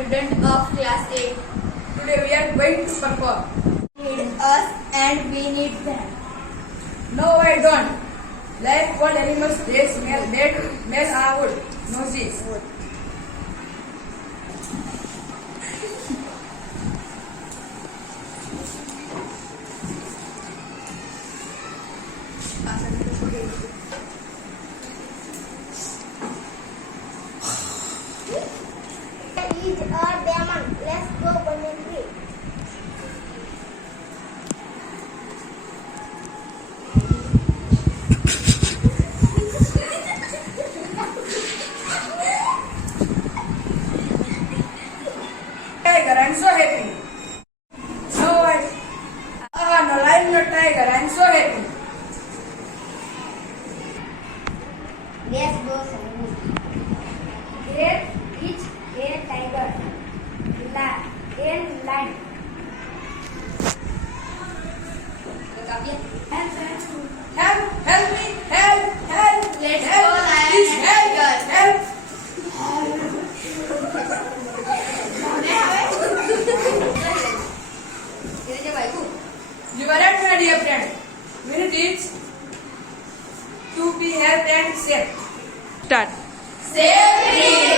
student of class 8. Today we are going to perform. Need us and we need them. No, I don't. Like what animals they smell our noses. Is a diamond. Let's go banana tree. Tiger, I'm so happy. No, no, I'm not tiger. I'm so happy. Let's go swimming. Great is a tiger. Lion. Help me, help. Let's Help. go, lion Please and help, tiger. help. You are right, my dear friend. We need it to be healthy and safe. Start. Save trees.